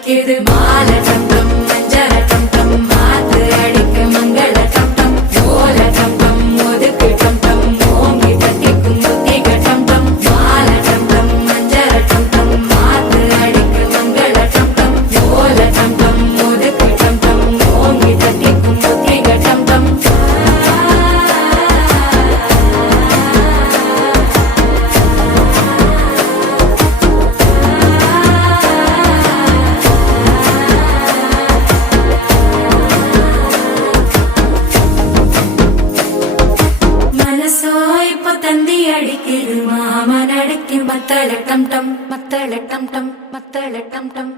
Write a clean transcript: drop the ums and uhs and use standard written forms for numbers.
அடிக்குது மால டம் டம் மஞ்சள டம் டம் மாத்து அடிக்கு மங்கள டம் டம் ஓல டம் டம் ஒதுக்கு டம் டம் ஓங்கி தட்டிக்கும் புத்திக டம் டம் மால டம் டம் மஞ்சள டம் டம் மாத்து அடிக்கு மங்கள டம் டம் ஓல டம் டம் ஒதுக்கு டம் டம் ஓங்கி தட்டிக்கும் புத்திக டம் டம் தந்தி அடிக்குது மாமன் அடிக்கு மத்தள டம் டம் மத்தள டம் டம் மத்தள டம் டம்